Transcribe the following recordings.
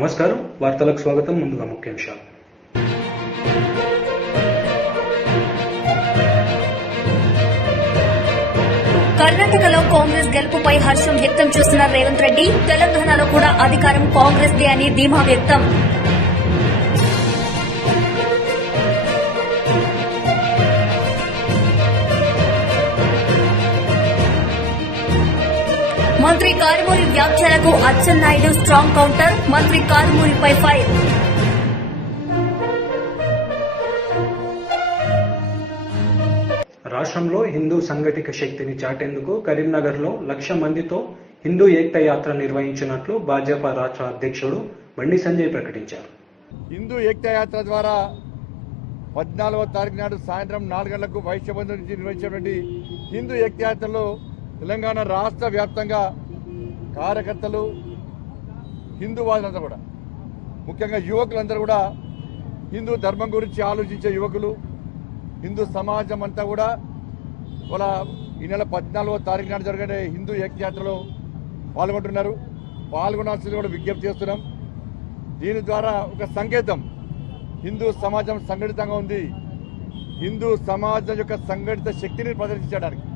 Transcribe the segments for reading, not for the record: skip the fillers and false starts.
నమస్కారం, వార్తలకు స్వాగతం. ముందుగా ముఖ్యాంశాలు. కర్ణాటకలో కాంగ్రెస్ గెలుపుపై హర్షం వ్యక్తం చేస్తున్న రేవంత్ రెడ్డి, తెలంగాణలో కూడా అధికారం కాంగ్రెస్ దే అని ధీమా వ్యక్తం. మంత్రి కారుమూరి వ్యాఖ్యలకు అచ్చెన్నాయుడు స్ట్రాంగ్ కౌంటర్. మంత్రి కారుమూరిపై ఫైర్. రాష్ట్రంలో హిందూ సంఘటిత శక్తిని చాటేందుకు కరీంనగర్లో 1,00,000 మందితో హిందూ ఏక్తా యాత్ర నిర్వహించినట్లు భాజపా రాష్ట్ర అధ్యక్షుడు బండి సంజయ్ ప్రకటించారు. హిందూ ఏక్తా యాత్ర ద్వారా 14వ తారీఖు నాడు సాయంత్రం 4 గంటలకు వైశ్యబంధు నుంచి నిర్వహించినటువంటి హిందూ ఏక్తా యాత్రలో తెలంగాణ రాష్ట్ర వ్యాప్తంగా కార్యకర్తలు, హిందూవాదులందరూ కూడా, ముఖ్యంగా యువకులందరూ కూడా, హిందూ ధర్మం గురించి ఆలోచించే యువకులు, హిందూ సమాజం అంతా కూడా వాళ్ళ ఈ నెల 14వ తారీఖు నాడు జరిగే హిందూ ఏకయాత్రలో పాల్గొంటున్నారు. పాల్గొనాల్సింది కూడా విజ్ఞప్తి చేస్తున్నాం. దీని ద్వారా ఒక సంకేతం, హిందూ సమాజం సంఘటితంగా ఉంది, హిందూ సమాజం యొక్క సంఘటిత శక్తిని ప్రదర్శించడానికి,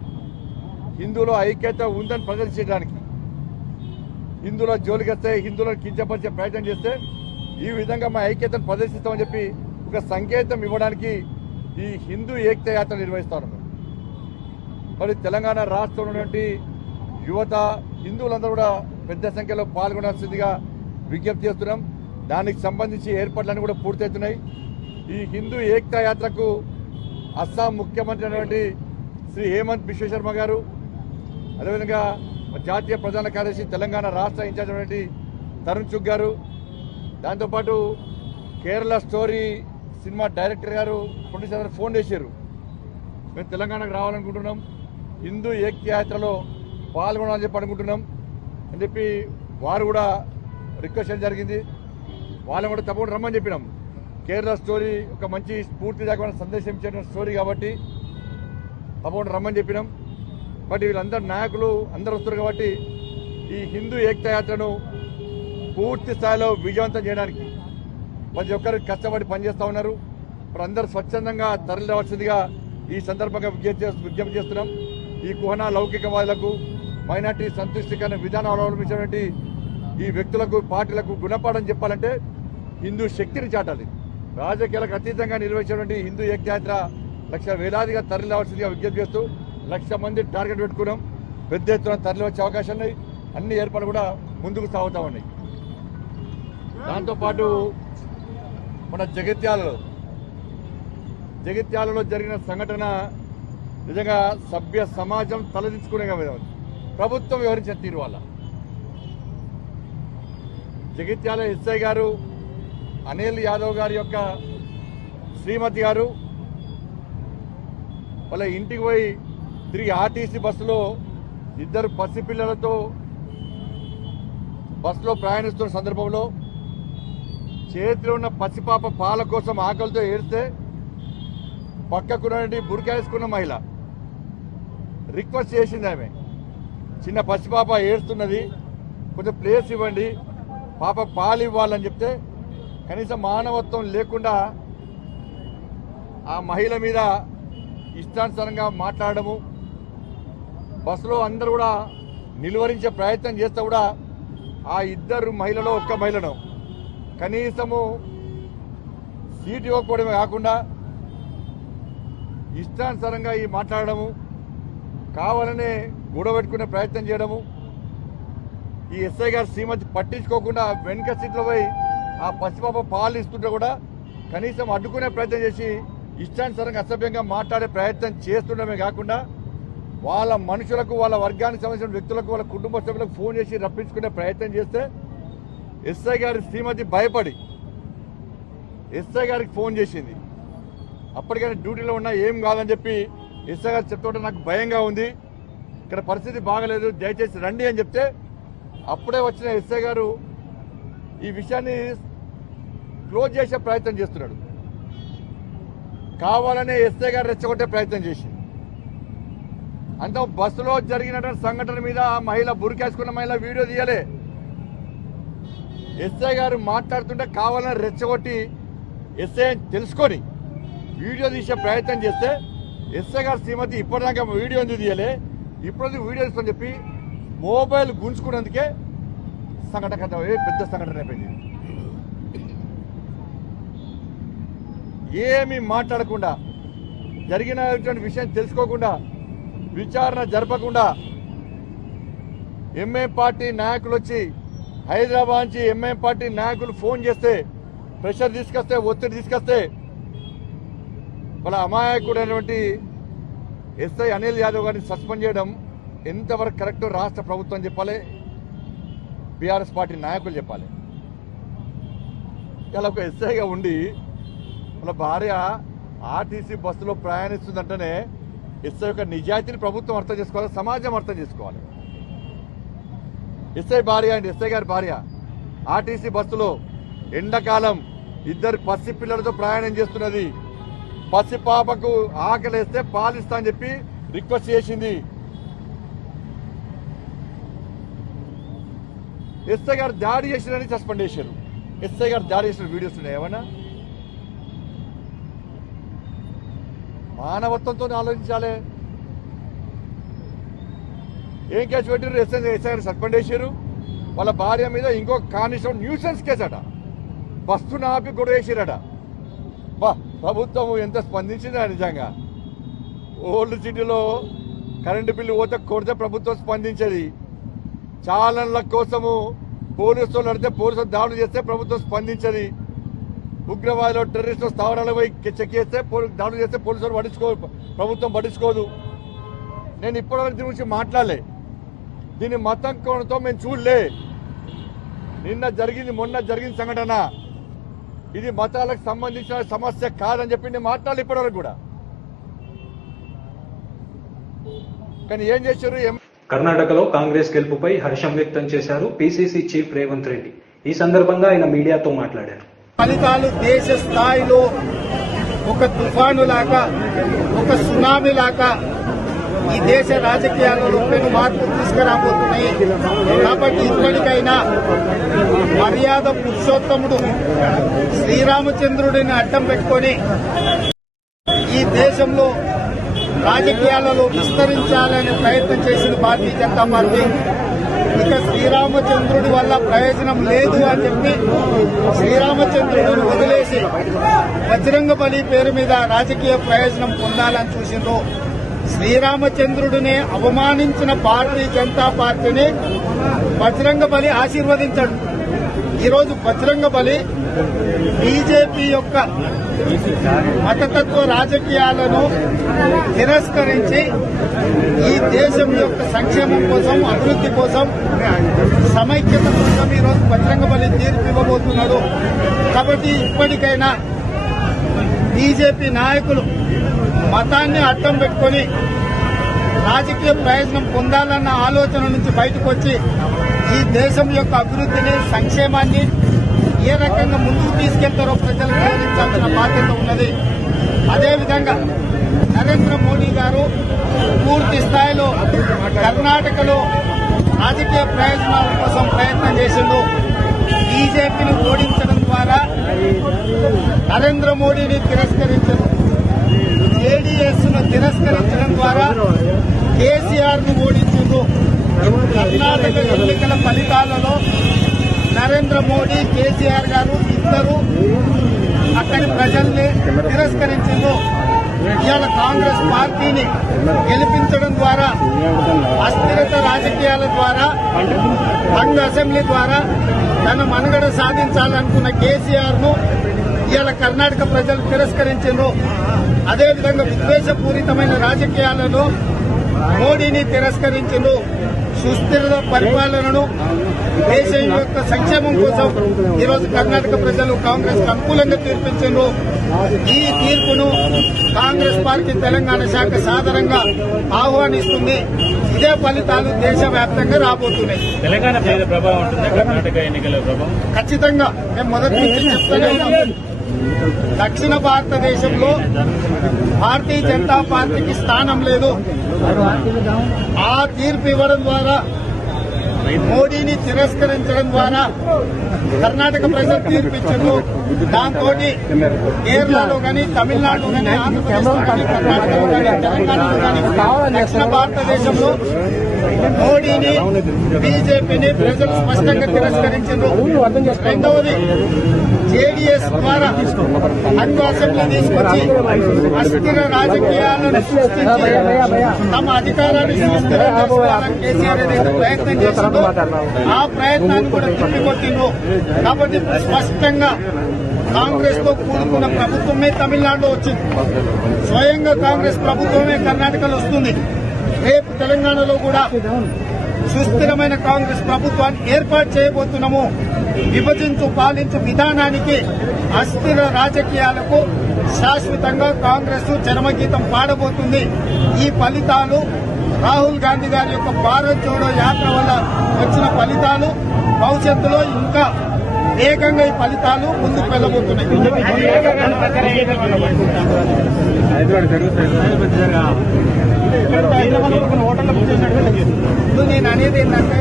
హిందువులో ఐక్యత ఉందని ప్రదర్శించడానికి, హిందువుల జోలికొస్తే హిందువులను కించపరిచే ప్రయత్నం చేస్తే ఈ విధంగా మా ఐక్యతను ప్రదర్శిస్తామని చెప్పి ఒక సంకేతం ఇవ్వడానికి ఈ హిందూ ఏకతా యాత్ర నిర్వహిస్తా ఉన్నాం. మరి తెలంగాణ రాష్ట్రంలో ఉన్నటువంటి యువత, హిందువులందరూ కూడా పెద్ద సంఖ్యలో పాల్గొనాల్సిందిగా విజ్ఞప్తి చేస్తున్నాం. దానికి సంబంధించి ఏర్పాట్లన్నీ కూడా పూర్తవుతున్నాయి. ఈ హిందూ ఏకతా యాత్రకు అస్సాం ముఖ్యమంత్రి అయినటువంటి శ్రీ హేమంత్ బిశ్వ శర్మ గారు, అదేవిధంగా జాతీయ ప్రధాన కార్యదర్శి తెలంగాణ రాష్ట్ర ఇన్ఛార్జ్ అయినటువంటి తరుణ్ చుగ్ గారు, దాంతోపాటు కేరళ స్టోరీ సినిమా డైరెక్టర్ గారు ప్రొడ్యూసర్ ఫోన్ చేశారు. మేము తెలంగాణకు రావాలనుకుంటున్నాం, హిందూ ఏకతా యాత్రలో పాల్గొనాలని చెప్పి అనుకుంటున్నాం అని చెప్పి వారు కూడా రిక్వెస్ట్ చేయడం జరిగింది. వాళ్ళని కూడా తప్పకుండా రమ్మని చెప్పినాం. కేరళ స్టోరీ ఒక మంచి స్ఫూర్తిదాయకమైన సందేశం ఇచ్చిన స్టోరీ కాబట్టి తప్పకుండా రమ్మని చెప్పినాం. బట్ వీళ్ళందరూ నాయకులు అందరూ వస్తారు కాబట్టి ఈ హిందూ ఏకతా యాత్రను పూర్తి స్థాయిలో విజయవంతం చేయడానికి ప్రతి ఒక్కరు కష్టపడి పనిచేస్తూ ఉన్నారు. ఇప్పుడు అందరూ స్వచ్ఛందంగా తరలి రావాల్సిందిగా ఈ సందర్భంగా విజ్ఞప్తి చేస్తున్నాం. ఈ కుహనా లౌకికవాదులకు, మైనార్టీ సంతుష్టికరణ విధానాలు అవలంబించినటువంటి ఈ వ్యక్తులకు, పార్టీలకు గుణపాఠం చెప్పాలంటే హిందూ శక్తిని చాటాలి. రాజకీయాలకు అతీతంగా నిర్వహించినటువంటి హిందూ ఏకతా యాత్ర వేలాదిగా తరలి రావాల్సిందిగా విజ్ఞప్తి చేస్తూ 1,00,000 మంది టార్గెట్ పెట్టుకున్నాం. పెద్ద ఎత్తున తరలి వచ్చే అవకాశం ఉన్నాయి. అన్ని ఏర్పాట్లు కూడా ముందుకు సాగుతూ ఉన్నాయి. దాంతోపాటు మన జగిత్యాలలో జరిగిన సంఘటన నిజంగా సభ్య సమాజం తలదించుకునే ప్రభుత్వం వివరించిన తీరు వల్ల జగిత్యాల ఎస్ఐ గారు అనిల్ యాదవ్ గారి యొక్క శ్రీమతి గారు వాళ్ళ ఇంటికి పోయి తిరిగి ఆర్టీసీ బస్సులో 2 పసిపిల్లలతో బస్సులో ప్రయాణిస్తున్న సందర్భంలో చేతిలో ఉన్న పసిపాప పాల కోసం ఆకలితో ఏడిస్తే పక్కకున్నటువంటి బుర్కా వేసుకున్న మహిళ రిక్వెస్ట్ చేసింది. ఆమె చిన్న పసిపాప ఏడుస్తున్నది, కొంచెం ప్లేస్ ఇవ్వండి, పాప పాలు ఇవ్వాలని చెప్తే కనీసం మానవత్వం లేకుండా ఆ మహిళ మీద ఇష్టానుసారంగా మాట్లాడము, బస్సులో అందరూ కూడా నిలువరించే ప్రయత్నం చేస్తే కూడా ఆ 2 మహిళలో ఒక్క మహిళను కనీసము సీటు ఇవ్వకపోవడమే కాకుండా ఇష్టానుసారంగా ఈ మాట్లాడము, కావాలనే గొడవ పెట్టుకునే ప్రయత్నం చేయడము, ఈ ఎస్ఐ గారు శ్రీమతి పట్టించుకోకుండా వెనుక సీట్లో పోయి ఆ పసిపాప పాలు ఇస్తుంటే కూడా కనీసం అడ్డుకునే ప్రయత్నం చేసి ఇష్టానుసారంగా అసభ్యంగా మాట్లాడే ప్రయత్నం చేస్తుండమే కాకుండా వాళ్ళ మనుషులకు, వాళ్ళ వర్గానికి సంబంధించిన వ్యక్తులకు, వాళ్ళ కుటుంబ సభ్యులకు ఫోన్ చేసి రప్పించుకునే ప్రయత్నం చేస్తే ఎస్ఐ గారి శ్రీమతి భయపడి ఎస్ఐ గారికి ఫోన్ చేసింది. అప్పటికైనా డ్యూటీలో ఉన్నా ఏం కాదని చెప్పి ఎస్ఐ గారు చెప్తుంటే నాకు భయంగా ఉంది, ఇక్కడ పరిస్థితి బాగలేదు, దయచేసి రండి అని చెప్తే అప్పుడే వచ్చిన ఎస్ఐ గారు ఈ విషయాన్ని క్లోజ్ చేసే ప్రయత్నం చేస్తున్నాడు. కావాలనే ఎస్ఐ గారు రెచ్చగొట్టే ప్రయత్నం చేసి అంత బస్సులో జరిగిన సంఘటన మీద ఆ మహిళ బురికేసుకున్న మహిళ వీడియో తీయలే. ఎస్ఐ గారు మాట్లాడుతుంటే కావాలని రెచ్చగొట్టి ఎస్ఐ తెలుసుకొని వీడియో తీసే ప్రయత్నం చేస్తే ఎస్ఐ గారు శ్రీమతి ఇప్పటిదాకా వీడియో ఎందుకు తీయలే, ఇప్పుడు వీడియో తీసుకోని చెప్పి మొబైల్ గుంజుకున్నందుకే సంఘటన పెద్ద సంఘటన అయిపోయింది. ఏమీ మాట్లాడకుండా, జరిగిన విషయం తెలుసుకోకుండా, విచారణ జరపకుండా ఎంఐఎం పార్టీ నాయకులు వచ్చి హైదరాబాద్ నుంచి ఎంఐఎం పార్టీ నాయకులు ఫోన్ చేస్తే, ప్రెషర్ తీసుకొస్తే, ఒత్తిడి తీసుకొస్తే వాళ్ళ అమాయకుడైనటువంటి ఎస్ఐ అనిల్ యాదవ్ గారిని సస్పెండ్ చేయడం ఎంతవరకు కరెక్టో రాష్ట్ర ప్రభుత్వం చెప్పాలి, బీఆర్ఎస్ పార్టీ నాయకులు చెప్పాలి. ఇలా ఒక ఎస్ఐగా ఉండి వాళ్ళ భార్య ఆర్టీసీ బస్సులో ప్రయాణిస్తుందంటేనే ఎస్ఐ యొక్క నిజాయితీని ప్రభుత్వం అర్థం చేసుకోవాలి, సమాజం అర్థం చేసుకోవాలి. ఎస్ఐ భార్య అండి, ఎస్ఐ గారి భార్య ఆర్టీసీ బస్సులో ఎండాకాలం 2 పసి పిల్లలతో ప్రయాణం చేస్తున్నది. పసి పాపకు ఆకలేస్తే పాలిస్తా అని చెప్పి రిక్వెస్ట్ చేసింది. ఎస్ఐ గారు దాడి చేసిరని సస్పెండ్ చేశారు. ఎస్ఐ గారు దాడి చేసిన వీడియోస్ ఉన్నాయి ఏమన్నా? మానవత్వంతో ఆలోచించాలి. ఏం కేసు పెట్టారు? ఎస్ఐ గారు సస్పెండ్ చేశారు. వాళ్ళ భార్య మీద ఇంకో కానిస్టేబుల్ న్యూసెన్స్ కేసు అట, బస్సును ఆపి గొడవ వేసిరట. ప్రభుత్వం ఎంత స్పందించిందా నిజంగా. ఓల్డ్ సిటీలో కరెంటు బిల్లు కొడితే ప్రభుత్వం స్పందించేది. చాలన్ల కోసము పోలీసులు నడితే పోలీసులు దాడులు చేస్తే ప్రభుత్వం స్పందించేది. ఉగ్రవాదులు టెర్రరిస్టులు స్థావరాలు పోయి చెక్ చేస్తే దాడులు చేస్తే పోలీసులు ప్రభుత్వం పట్టించుకోదు. నేను ఇప్పటివరకు దీని గురించి మాట్లాడలే. దీని మతం కోణంతో మేము చూడలే. మొన్న జరిగింది సంఘటన ఇది మతాలకు సంబంధించిన సమస్య కాదని చెప్పి నేను మాట్లాడలే ఇప్పటివరకు కూడా. కానీ ఏం చేశారు? కర్ణాటకలో కాంగ్రెస్ గెలుపుపై హర్షం వ్యక్తం చేశారు పిసిసి చీఫ్ రేవంత్ రెడ్డి. ఈ సందర్భంగా ఆయన మీడియాతో మాట్లాడారు. ఫలితాలు దేశ స్థాయిలో ఒక తుఫాను లాగా, ఒక సునామీ లాగా ఈ దేశ రాజకీయాలలో పెను మార్పు తీసుకురాబోతున్నాయి. కాబట్టి ఇప్పటికైనా మర్యాద పురుషోత్తముడు శ్రీరామచంద్రుడిని అడ్డం పెట్టుకొని ఈ దేశంలో రాజకీయాలలో విస్తరించాలనే ప్రయత్నం చేసింది భారతీయ జనతా పార్టీ. ఇక శ్రీరామచంద్రుడి వల్ల ప్రయోజనం లేదు అని చెప్పి శ్రీరామచంద్రుడిని వదిలేసి బజరంగ బలి పేరు మీద రాజకీయ ప్రయోజనం పొందాలని చూసిండ్రు. శ్రీరామచంద్రుడిని అవమానించిన భారతీయ జనతా పార్టీని బజరంగ బలి ఆశీర్వదించాడు. ఈరోజు బజరంగ బలి బీజేపీ యొక్క మతతత్వ రాజకీయాలను తిరస్కరించి ఈ దేశం యొక్క సంక్షేమం కోసం, అభివృద్ది కోసం, సమైక్యత కోసం ఈరోజు బజరంగ బలి తీర్పు ఇవ్వబోతున్నాడు. కాబట్టి ఇప్పటికైనా బీజేపీ నాయకులు మతాన్ని అడ్డం పెట్టుకొని రాజకీయ ప్రయోజనం పొందాలన్న ఆలోచన నుంచి బయటకు వచ్చి ఈ దేశం యొక్క అభివృద్దిని, సంక్షేమాన్ని ఏ రకంగా ముందుకు తీసుకెళ్తారో ప్రజలకు వివరించాల్సిన బాధ్యత ఉన్నది. అదేవిధంగా నరేంద్ర మోడీ గారు పూర్తి స్థాయిలో కర్ణాటకలో రాజకీయ ప్రయోజనాల కోసం ప్రయత్నం చేసిండు. బీజేపీని ఓడించడం ద్వారా నరేంద్ర మోడీని తిరస్కరించారు. జేడీఎస్ ను తిరస్కరించడం ద్వారా కేసీఆర్ ను ఓడించారు. కర్ణాటక ఎన్నికల ఫలితాలలో నరేంద్ర మోడీ, కేసీఆర్ గారు ఇద్దరు అక్కడి ప్రజల్ని తిరస్కరించారు. ఇవాళ కాంగ్రెస్ పార్టీని గెలిపించడం ద్వారా, అస్థిరత రాజకీయాల ద్వారా, బంగ్ అసెంబ్లీ ద్వారా తన మనుగడ సాధించాలనుకున్న కేసీఆర్ ను ఇవాళ కర్ణాటక ప్రజలు తిరస్కరించారు. అదేవిధంగా విద్వేషపూరితమైన రాజకీయాలలో మోడీని తిరస్కరించారు. సుస్థిర పరిపాలనను, దేశం యొక్క సంక్షేమం కోసం ఈరోజు కర్ణాటక ప్రజలు కాంగ్రెస్ కు అనుకూలంగా తీర్పిచ్చారు. ఈ తీర్పును కాంగ్రెస్ పార్టీ తెలంగాణ శాఖ సాధారణంగా ఆహ్వానిస్తుంది. ఇదే ఫలితాలు దేశవ్యాప్తంగా రాబోతున్నాయి. తెలంగాణ ప్రభావం ఉంటుందా కర్ణాటక ఎన్నికల ప్రభావం? ఖచ్చితంగా మేము మొదటి నుంచి చెప్తూనే ఉన్నాం. దక్షిణ భారతదేశంలో భారతీయ జనతా పార్టీకి స్థానం లేదు. ఆ తీర్పు ఇవ్వడం ద్వారా మోడీని తిరస్కరించడం ద్వారా కర్ణాటక ప్రజలు తీర్పిచ్చారు. దాంతో కేరళలో కానీ, తమిళనాడులో కానీ, ఆంధ్రప్రదేశ్లో కానీ, కర్ణాటకలో కానీ, తెలంగాణలో కానీ దక్షిణ భారతదేశంలో మోడీని, బీజేపీని ప్రజలు స్పష్టంగా తిరస్కరించారు. రెండవది, జేడీఎస్ ద్వారా అన్ని అసెంబ్లీ తీసుకొచ్చి అస్థిర రాజకీయాలను సృష్టించి తమ అధికారాన్ని సుస్థిరం చేసుకోవాలని కేసీఆర్ ఏదైతే ప్రయత్నం చేసిందో ఆ ప్రయత్నాన్ని కూడా తిప్పికొట్టిండ్రు. కాబట్టి స్పష్టంగా కాంగ్రెస్ తో కూడుకున్న ప్రభుత్వమే తమిళనాడులో వచ్చింది, స్వయంగా కాంగ్రెస్ ప్రభుత్వమే కర్ణాటకలో వస్తుంది. రేపు తెలంగాణలో కూడా సుస్థిరమైన కాంగ్రెస్ ప్రభుత్వాన్ని ఏర్పాటు చేయబోతున్నాము. విభజించు పాలించు విధానానికి, అస్థిర రాజకీయాలకు శాశ్వతంగా కాంగ్రెస్ చరమగీతం పాడబోతుంది. ఈ ఫలితాలు రాహుల్ గాంధీ గారి యొక్క భారత్ జోడో యాత్ర వల్ల వచ్చిన ఫలితాలు. భవిష్యత్తులో ఇంకా వేగంగా ఈ ఫలితాలు ముందుకు వెళ్లబోతున్నాయి. నేను అనేది ఏంటంటే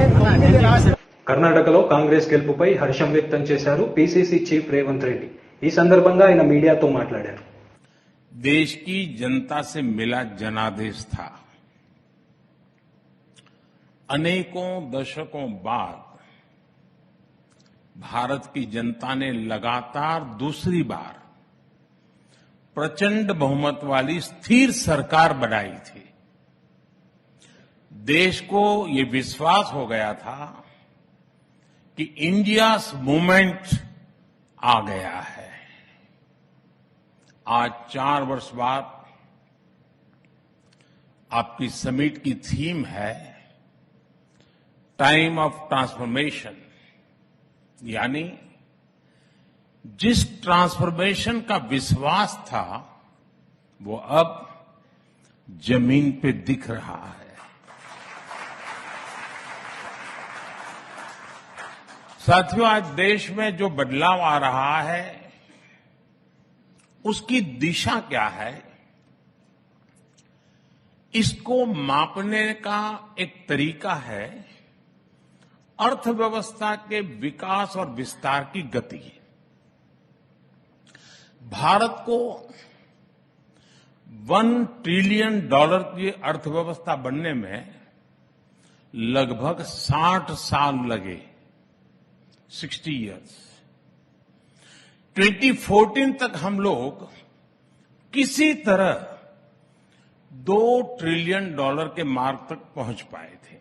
కర్ణాటకలో కాంగ్రెస్ గెలుపుపై హర్షం వ్యక్తం చేశారు పీసీసీ చీఫ్ రేవంత్ రెడ్డి. ఈ సందర్భంగా ఆయన మీడియాతో మాట్లాడారు. देश की जनता से मिला जनादेश था। अनेकों दशकों बाद भारत की जनता ने लगातार दूसरी बार प्रचंड बहुमत वाली स्थिर सरकार बनाई थी। देश को ये विश्वास हो गया था कि इंडियाज मूवमेंट आ गया है। आज 4 वर्ष बाद आपकी समिट की थीम है टाइम ऑफ ट्रांसफॉर्मेशन, यानी जिस ट्रांसफॉर्मेशन का विश्वास था वो अब जमीन पे दिख रहा है। साथियों, आज देश में जो बदलाव आ रहा है उसकी दिशा क्या है, इसको मापने का एक तरीका है अर्थव्यवस्था के विकास और विस्तार की गति। भारत को $1 ट्रिलियन की अर्थव्यवस्था बनने में लगभग 60 साल लगे, 60 इयर्स। 2014 तक हम लोग किसी तरह $2 ट्रिलियन के मार्क तक पहुंच पाए थे,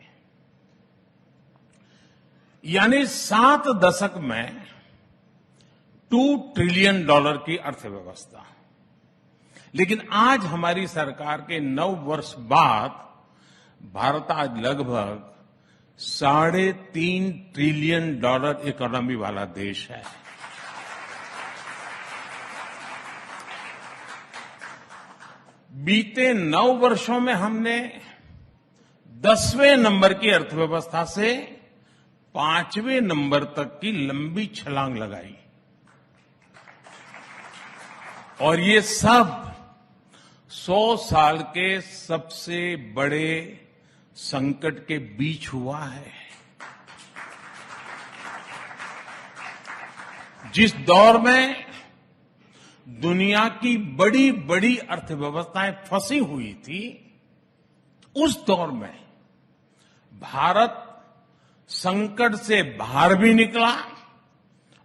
यानी 7 दशक में $2 ट्रिलियन की अर्थव्यवस्था। लेकिन आज हमारी सरकार के 9 वर्ष बाद भारत आज लगभग $3.5 ट्रिलियन इकोनॉमी वाला देश है। बीते 9 वर्षों में हमने 10वें नंबर की अर्थव्यवस्था से 5वें नंबर तक की लंबी छलांग लगाई, और ये सब 100 साल के सबसे बड़े संकट के बीच हुआ है। जिस दौर में दुनिया की बड़ी बड़ी अर्थव्यवस्थाएं फंसी हुई थी, उस दौर में भारत संकट से बाहर भी निकला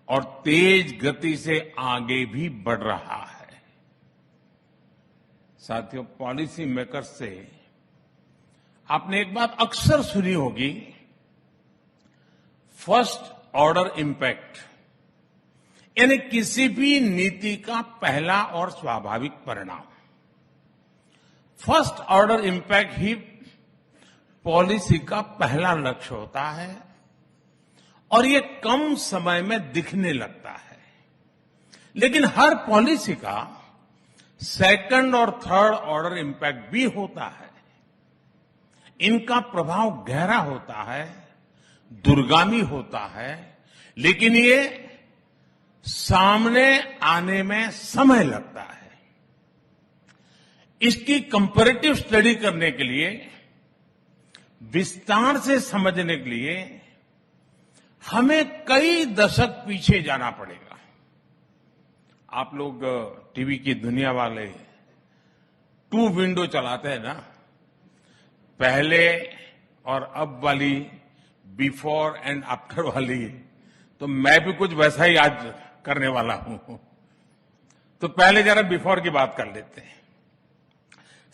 और तेज गति से आगे भी बढ़ रहा है। साथियों, पॉलिसी मेकर्स से आपने एक बात अक्सर सुनी होगी, फर्स्ट ऑर्डर इंपैक्ट, यानी किसी भी नीति का पहला और स्वाभाविक परिणाम। फर्स्ट ऑर्डर इंपैक्ट ही पॉलिसी का पहला लक्ष्य होता है, और ये कम समय में दिखने लगता है। लेकिन हर पॉलिसी का सेकंड और थर्ड ऑर्डर इंपैक्ट भी होता है। इनका प्रभाव गहरा होता है, दूरगामी होता है, लेकिन ये सामने आने में समय लगता है। इसकी कंपैरेटिव स्टडी करने के लिए, विस्तार से समझने के लिए हमें कई दशक पीछे जाना पड़ेगा। आप लोग टीवी की दुनिया वाले 2 विंडो चलाते हैं ना, पहले और अब वाली, बिफोर एंड आफ्टर वाली, तो मैं भी कुछ वैसा ही आज करने वाला हूं। तो पहले जरा बिफोर की बात कर लेते हैं।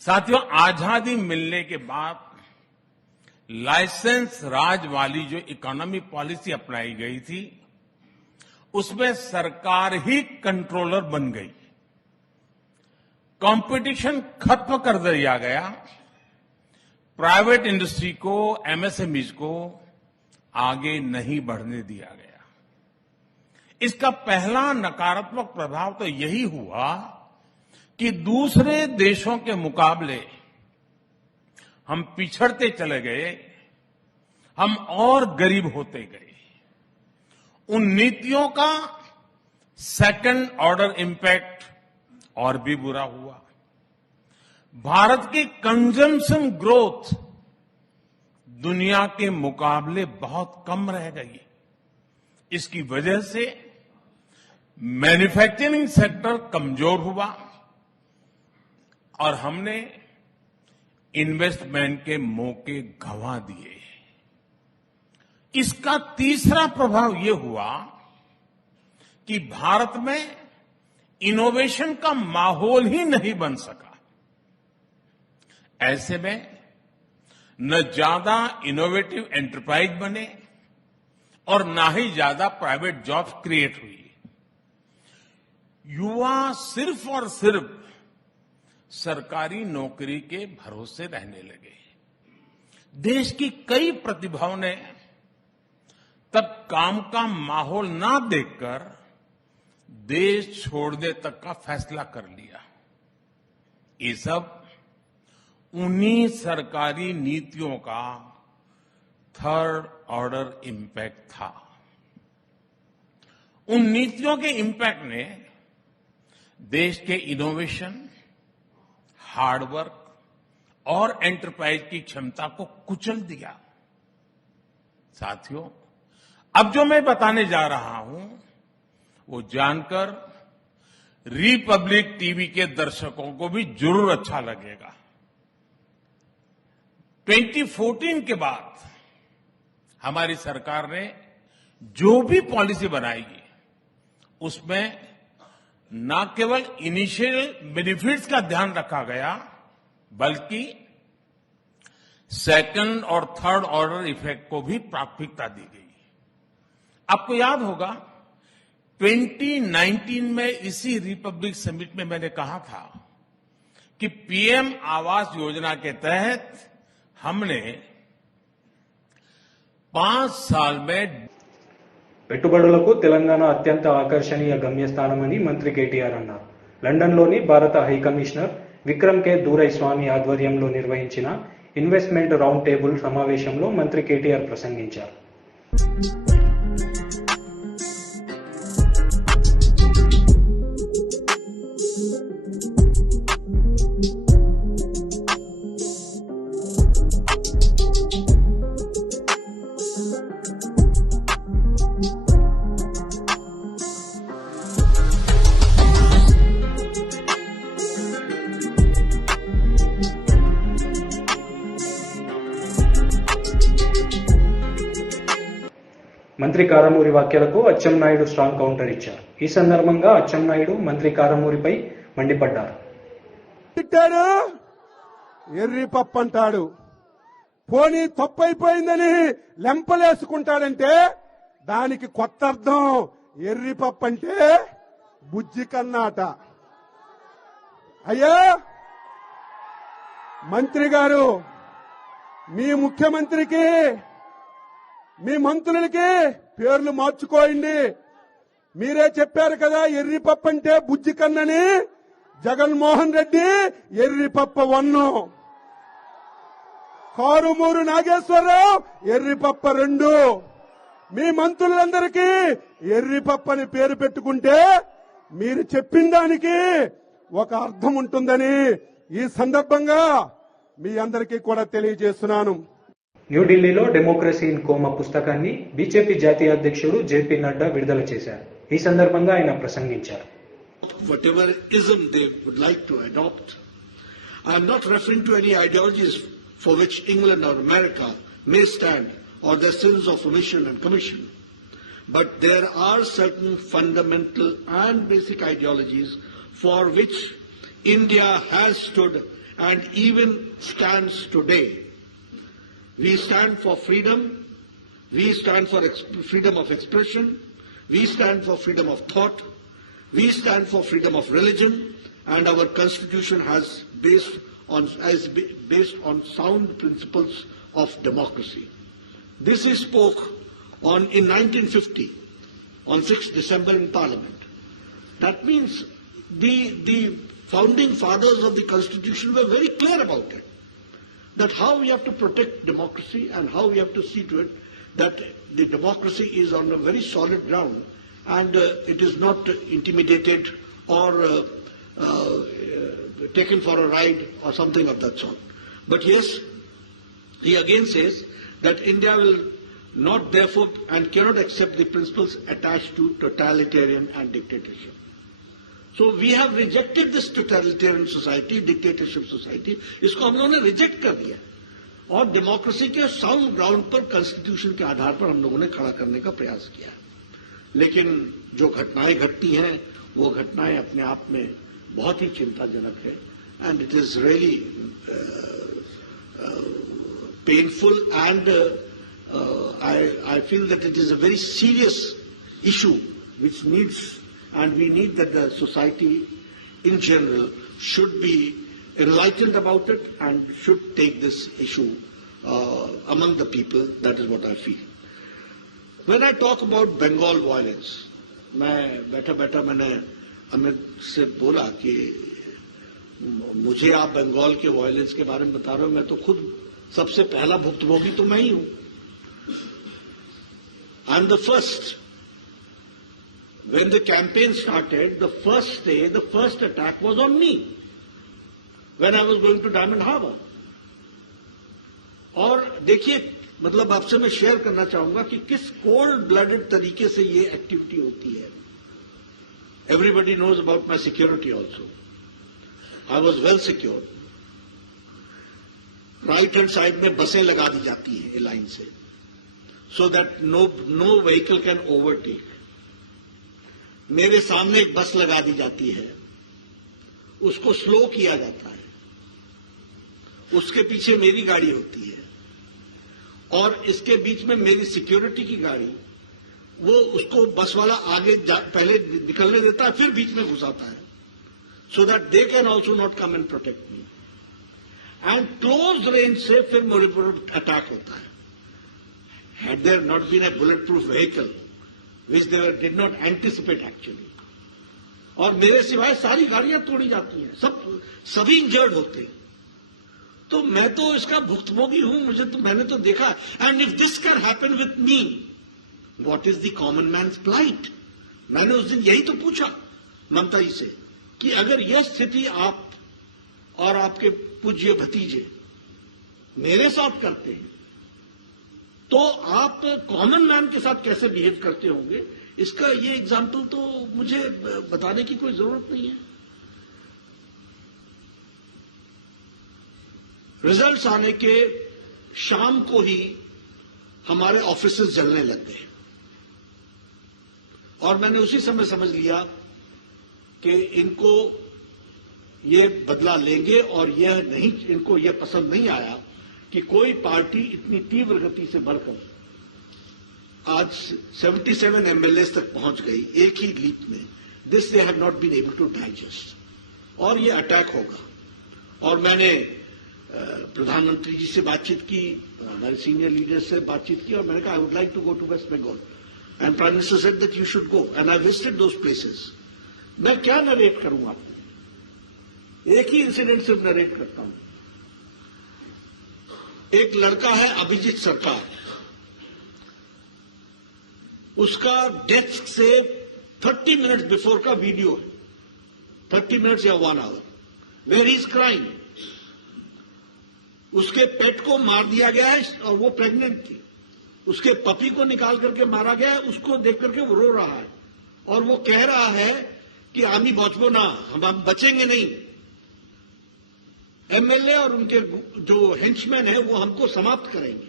साथियों, आजादी मिलने के बाद लाइसेंस राज वाली जो इकोनॉमी पॉलिसी अपनाई गई थी, उसमें सरकार ही कंट्रोलर बन गई। कंपटीशन खत्म कर दिया गया। प्राइवेट इंडस्ट्री को, एमएसएमईज को आगे नहीं बढ़ने दिया गया। इसका पहला नकारात्मक प्रभाव तो यही हुआ कि दूसरे देशों के मुकाबले हम पिछड़ते चले गए, हम और गरीब होते गए। उन नीतियों का सेकंड ऑर्डर इंपैक्ट और भी बुरा हुआ। भारत की कंजम्पशन ग्रोथ दुनिया के मुकाबले बहुत कम रह गई। इसकी वजह से मैन्युफैक्चरिंग सेक्टर कमजोर हुआ और हमने इन्वेस्टमेंट के मौके गंवा दिए। इसका तीसरा प्रभाव यह हुआ कि भारत में इनोवेशन का माहौल ही नहीं बन सका। ऐसे में न ज्यादा इनोवेटिव एंटरप्राइज बने और न ही ज्यादा प्राइवेट जॉब्स क्रिएट हुई। युवा सिर्फ और सिर्फ सरकारी नौकरी के भरोसे रहने लगे। देश की कई प्रतिभाओं ने तब काम का माहौल ना देखकर देश छोड़ने तक का फैसला कर लिया। ये सब उन्हीं सरकारी नीतियों का थर्ड ऑर्डर इंपैक्ट था। उन नीतियों के इंपैक्ट ने देश के इनोवेशन, हार्डवर्क और एंटरप्राइज की क्षमता को कुचल दिया। साथियों, अब जो मैं बताने जा रहा हूं वो जानकर रिपब्लिक टीवी के दर्शकों को भी जरूर अच्छा लगेगा। 2014 के बाद हमारी सरकार ने जो भी पॉलिसी बनाई उसमें न केवल इनिशियल बेनिफिट्स का ध्यान रखा गया, बल्कि सेकंड और थर्ड ऑर्डर इफेक्ट को भी प्राथमिकता दी गई। आपको याद होगा 2019 में इसी रिपब्लिक समिट में मैंने कहा था कि पीएम आवास योजना के तहत हमने 5 साल में పెట్టుబడులకు తెలంగాణ అత్యంత ఆకర్షణీయ గమ్యస్థానమని మంత్రి కేటీఆర్ అన్నారు. లండన్లోని భారత హై కమిషనర్ విక్రమ్ కే దూరై స్వామి ఆధ్వర్యంలో నిర్వహించిన ఇన్వెస్ట్మెంట్ రౌండ్ టేబుల్ సమావేశంలో మంత్రి కేటీఆర్ ప్రసంగించారు. మంత్రి కారమూరి వ్యాఖ్యలకు అచ్చెన్నాయుడు స్ట్రాంగ్ కౌంటర్ ఇచ్చారు. ఈ సందర్భంగా అచ్చెన్నాయుడు మంత్రి కారమూరిపై మండిపడ్డారు. తిట్టాడు, ఎర్రి పప్పు అంటాడు, పోనీ తప్పైపోయిందని లెంపలేసుకుంటాడంటే దానికి కొత్త అర్థం. ఎర్రి పప్పు అంటే బుజ్జి కన్నాట. అయ్యా మంత్రి గారు, మీ ముఖ్యమంత్రికి మీ మంత్రులకి పేర్లు మార్చుకోండి. మీరే చెప్పారు కదా ఎర్రిపప్పు అంటే బుజ్జి కన్నని. జగన్మోహన్ రెడ్డి ఎర్రిపప్ప 1, కారుమూరు నాగేశ్వరరావు ఎర్రిపప్ప 2. మీ మంత్రులందరికీ ఎర్రిపప్పని పేరు పెట్టుకుంటే మీరు చెప్పిన దానికి ఒక అర్థం ఉంటుందని ఈ సందర్భంగా మీ అందరికీ కూడా తెలియజేస్తున్నాను. న్యూఢిల్లీలో డెమోక్రసీ ఇన్ కోమా పుస్తకాన్ని బీజేపీ జాతీయ అధ్యక్షుడు జేపీ నడ్డా విడుదల చేశారు. ఈ సందర్భంగా ఆయన ప్రసంగించారు. Whatever ism they would like to adopt, I am not referring to any ideologies for which England or America may stand or their sins of omission and commission. But there are certain fundamental and basic ideologies for which India has stood and even stands today. We stand for freedom, we stand for freedom of expression, we stand for freedom of thought, we stand for freedom of religion, and our constitution is based on sound principles of democracy. This is spoke on in 1950, on 6th December in Parliament. That means the founding fathers of the Constitution were very clear about it, that how we have to protect democracy and how we have to see to it that the democracy is on a very solid ground and it is not intimidated or taken for a ride or something of that sort. But yes, he again says that India will not therefore and cannot accept the principles attached to totalitarian and dictatorship. So we have rejected this totalitarian society, dictatorship society. इसको हम लोगों ने रिजेक्ट कर दिया और डेमोक्रेसी के sound ground पर कॉन्स्टिट्यूशन के आधार पर हम लोगों ने खड़ा करने का प्रयास किया। लेकिन जो घटनाएं घटती हैं वो घटनाएं अपने आप में बहुत ही चिंताजनक है and it is really painful and I feel that it is a very serious issue which needs, and we need that the society in general should be enlightened about it and should take this issue among the people. That is what I feel. When I talk about Bengal violence, मैं बैठा मैंने अमित से बोला कि मुझे आप बंगाल के वायलेंस के बारे में बता रहे हो, मैं तो खुद सबसे पहला भुक्तभोगी तो मैं ही हूं. I am the first. When the campaign started, the first day, the first attack was on me when I was going to Diamond Harbour. और देखिए, मतलब आपसे मैं शेयर करना चाहूंगा कि किस कोल्ड ब्लडेड तरीके से ये एक्टिविटी होती है. Everybody knows about my security also. I was well secured. Right hand side में बसें लगा दी जाती हैं लाइन से, so that no vehicle can overtake. मेरे सामने एक बस लगा दी जाती है, उसको स्लो किया जाता है, उसके पीछे मेरी गाड़ी होती है और इसके बीच में मेरी सिक्योरिटी की गाड़ी, वो उसको बस वाला आगे पहले निकलने देता है, फिर बीच में घुसाता है, so that they can also not come and protect me. And close range से फिर मेरे पर अटैक होता है. Had there not been a bulletproof vehicle, which they did not anticipate actually, और मेरे सिवाय सारी गाड़ियां तोड़ी जाती हैं, सभी इंजर्ड होते हैं, तो मैं तो इसका भुक्तभोगी हूं, मैंने तो देखा. And if this can happen with me, what is the common man's plight. मैंने उस दिन यही तो पूछा ममता जी से कि अगर यह स्थिति आप और आपके पूज्य भतीजे मेरे साथ करते हैं तो आप कॉमन मैन के साथ कैसे बिहेव करते होंगे. इसका ये एग्जाम्पल तो मुझे बताने की कोई जरूरत नहीं है. रिजल्ट्स आने के शाम को ही हमारे ऑफिसेस जलने लग गए और मैंने उसी समय समझ लिया कि इनको ये बदला लेंगे और यह नहीं, इनको यह पसंद नहीं आया कि कोई पार्टी इतनी तीव्र गति से बढ़कर आज 77 एमएलए तक पहुंच गई एक ही लीप में. This they have not been able to digest और ये अटैक होगा. और मैंने प्रधानमंत्री जी से बातचीत की, हमारे सीनियर लीडर्स से बातचीत की और मैंने कहा I would like to go to West Bengal and prime minister said that you should go and I visited those places. मैं क्या नरेट करूं आपको, एक ही इंसिडेंट सिर्फ नरेट करता हूं. एक लड़का है अभिजीत सरकार, उसका डेस्क से 30 मिनट्स बिफोर का वीडियो है, 30 मिनट्स या 1 hour, where he is crying. उसके पेट को मार दिया गया है और वो प्रेग्नेंट थी। उसके पपी को निकाल करके मारा गया है, उसको देख करके वो रो रहा है और वो कह रहा है कि आमी बचबो ना, हम बचेंगे नहीं। एमएलए और उनके जो हेंचमैन है वो हमको समाप्त करेंगे।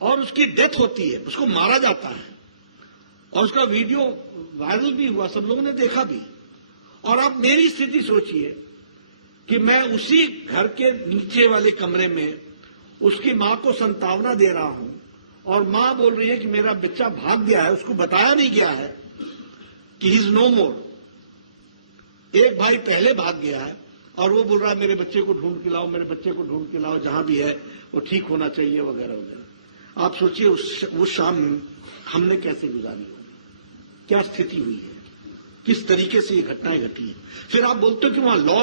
और उसकी डेथ होती है, उसको मारा जाता है और उसका वीडियो वायरल भी हुआ, सब लोगों ने देखा भी। और आप मेरी स्थिति सोचिए कि मैं उसी घर के नीचे वाले कमरे में उसकी मां को संतावना दे रहा हूं और मां बोल रही है कि मेरा बच्चा भाग गया है, उसको बताया नहीं गया है कि ही इज नो मोर। एक भाई पहले भाग गया है और वो बोल रहा है मेरे बच्चे को ढूंढ के लाओ, मेरे बच्चे को ढूंढ के लाओ, जहां भी है वो ठीक होना चाहिए वगैरह वगैरह। आप सोचिए उस शाम हमने कैसे गुजारी, क्या स्थिति हुई है, किस तरीके से ये घटनाएं घटी है। फिर आप बोलते हो कि वहां लॉ,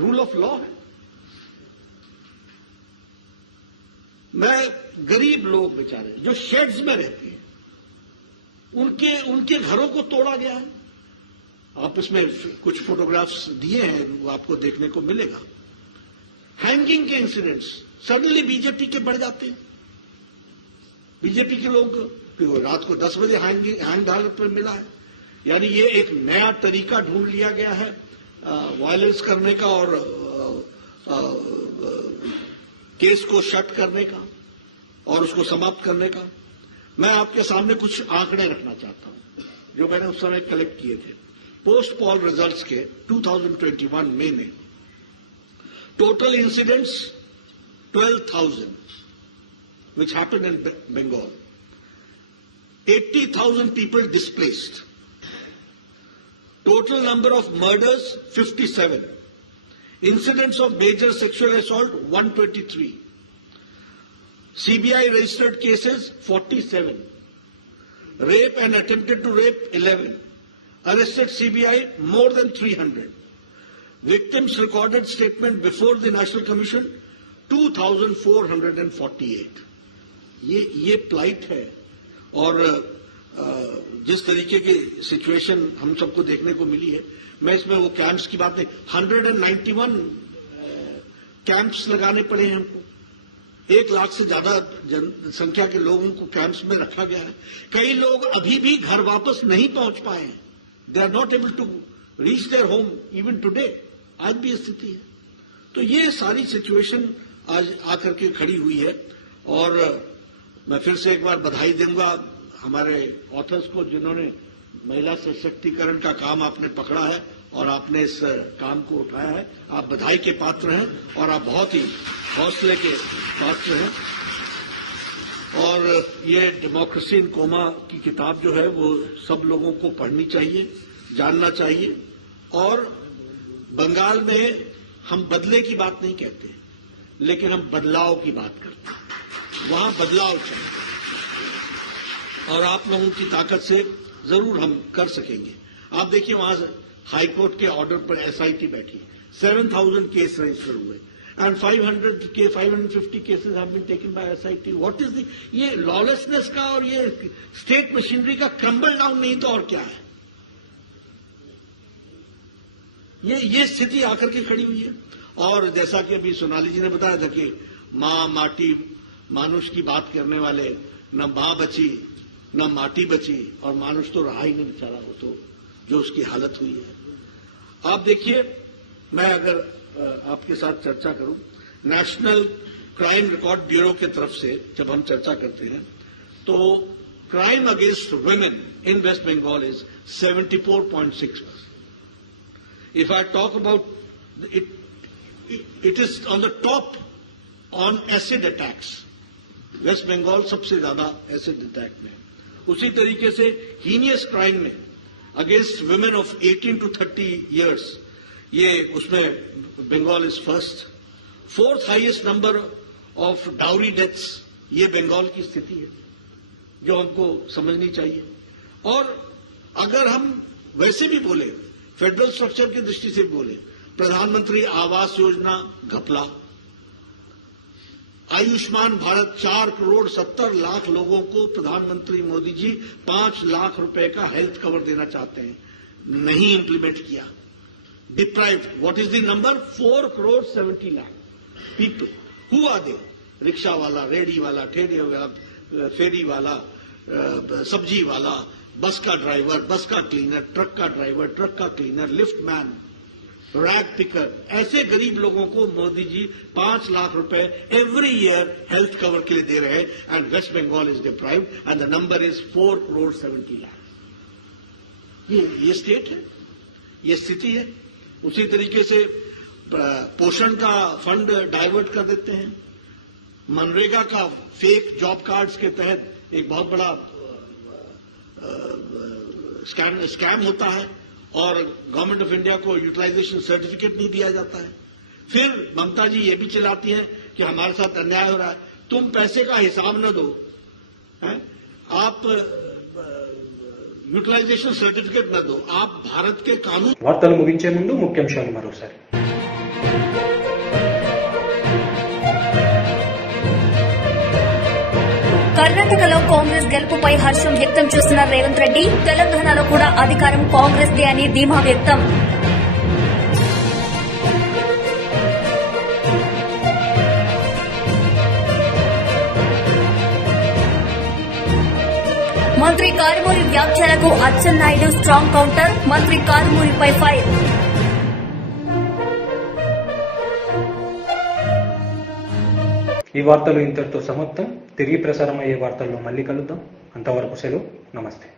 रूल ऑफ लॉ है। मैं गरीब लोग बेचारे जो शेड्स में रहते हैं उनके घरों को तोड़ा गया है। आप इसमें कुछ फोटोग्राफ्स दिए हैं, वो आपको देखने को मिलेगा। हैंगिंग के इंसिडेंट्स सडनली बीजेपी के बढ़ जाते हैं। बीजेपी के लोग रात को 10 बजे हैंग हालत पर मिला है। यानी ये एक नया तरीका ढूंढ लिया गया है वायलेंस करने का और केस को शट करने का और उसको समाप्त करने का। मैं आपके सामने कुछ आंकड़े रखना चाहता हूं जो मैंने उस समय कलेक्ट किए थे। पोस्ट पॉल रिजल्ट्स के 2021 मई में total incidents 12,000 which happened in Bengal. 80,000 people displaced. Total number of murders 57. Incidents of major sexual assault 123. CBI registered cases 47. Rape and attempted to rape 11. Arrested CBI more than 300. Victims recorded statement before the National Commission 2,448. ये प्लाइट है। और जिस तरीके की सिचुएशन हम सबको देखने को मिली है, मैं इसमें वो कैंप्स की बात नहीं, 191 कैंप्स लगाने पड़े हैं हमको। 1 लाख से ज्यादा जनसंख्या के लोगों को कैंप्स में रखा गया है। कई लोग अभी भी घर वापस नहीं पहुंच पाए हैं। They are not able to reach their home even today. आज भी स्थिति है। तो ये सारी सिचुएशन आज आकर के खड़ी हुई है। और मैं फिर से एक बार बधाई दूंगा हमारे ऑथर्स को, जिन्होंने महिला सशक्तिकरण का काम आपने पकड़ा है और आपने इस काम को उठाया है। आप बधाई के पात्र हैं और आप बहुत ही हौसले के पात्र हैं। और ये डेमोक्रेसी इन कोमा की किताब जो है वो सब लोगों को पढ़नी चाहिए, जानना चाहिए। और बंगाल में हम बदले की बात नहीं कहते, लेकिन हम बदलाव की बात करते हैं। वहां बदलाव चाहिए और आप लोगों की ताकत से जरूर हम कर सकेंगे। आप देखिए वहां हाईकोर्ट के ऑर्डर पर एसआईटी बैठी, 7,000 केस रजिस्टर हुए and 550 cases have been taken by SIT. What is ये लॉलेसनेस का और ये स्टेट मशीनरी का क्रम्बल डाउन नहीं तो और क्या है। ये स्थिति आकर के खड़ी हुई है। और जैसा कि अभी सोनाली जी ने बताया था कि मां माटी मानुष की बात करने वाले, न मां बची न माटी बची और मानुष तो रहा ही नहीं बेचारा, वो तो जो उसकी हालत हुई है। आप देखिए, मैं अगर आपके साथ चर्चा करूं, नेशनल क्राइम रिकॉर्ड ब्यूरो की तरफ से जब हम चर्चा करते हैं तो crime against women in West Bengal is 74.6%. If I talk about it is on the top on acid attacks. West Bengal सबसे ज्यादा एसिड अटैक में। उसी तरीके से हीनियस क्राइम में against women of 18 to 30 years, ये उसमें Bengal is first. 4th highest number of dowry deaths, ये बंगाल की स्थिति है जो हमको समझनी चाहिए। और अगर हम वैसे भी बोले, फेडरल स्ट्रक्चर की दृष्टि से बोले, प्रधानमंत्री आवास योजना घपला, आयुष्मान भारत 4,70,00,000 लोगों को प्रधानमंत्री मोदी जी 5 लाख रुपए का हेल्थ कवर देना चाहते हैं, नहीं इंप्लीमेंट किया। Deprived, what is the number? 4,70,00,000। people. Who are they? Rickshaw वाला, रेडी वाला, ठेले वाला, फेरी वाला, सब्जी वाला, बस का ड्राइवर, बस का क्लीनर, ट्रक का ड्राइवर, ट्रक का cleaner, lift man, rag picker, ऐसे गरीब लोगों को मोदी जी 5 लाख रुपए एवरी ईयर हेल्थ कवर के लिए दे रहे हैं and West Bengal is deprived and the number is 4,70 lakh. ये स्टेट है, ये स्थिति है। उसी तरीके से पोषण का फंड डाइवर्ट कर देते हैं। मनरेगा का फेक जॉब कार्ड्स के तहत एक बहुत बड़ा स्कैम होता है और गवर्नमेंट ऑफ इंडिया को यूटिलाइजेशन सर्टिफिकेट नहीं दिया जाता है। फिर ममता जी ये भी चिल्लाती हैं कि हमारे साथ अन्याय हो रहा है। तुम पैसे का हिसाब न दो, आप యూటిలైజేషన్ సర్టిఫికేట్ నద్దు, आप भारत के कानून। వార్తలు ముగించే ముందు ముఖ్యాంశాలు మరోసారి. కర్ణాటకలో కాంగ్రెస్ గెలుపుపై హర్షం వ్యక్తం చేస్తున్న రేవంత్ రెడ్డి, తెలంగాణలో కూడా అధికారం కాంగ్రెస్ దే అని ధీమా వ్యక్తం. మంత్రి కారుమూరి వ్యాఖ్యలకు అచ్చెన్నాయుడు స్ట్రాంగ్ కౌంటర్, మంత్రి కారుమూరిపై ఫైర్. ఈ వార్తలు ఇంతటితో సమాప్తం. తిరిగి ప్రసారమయ్యే వార్తల్లో మళ్ళీ కలుద్దాం. అంతవరకు సెలవు. నమస్తే.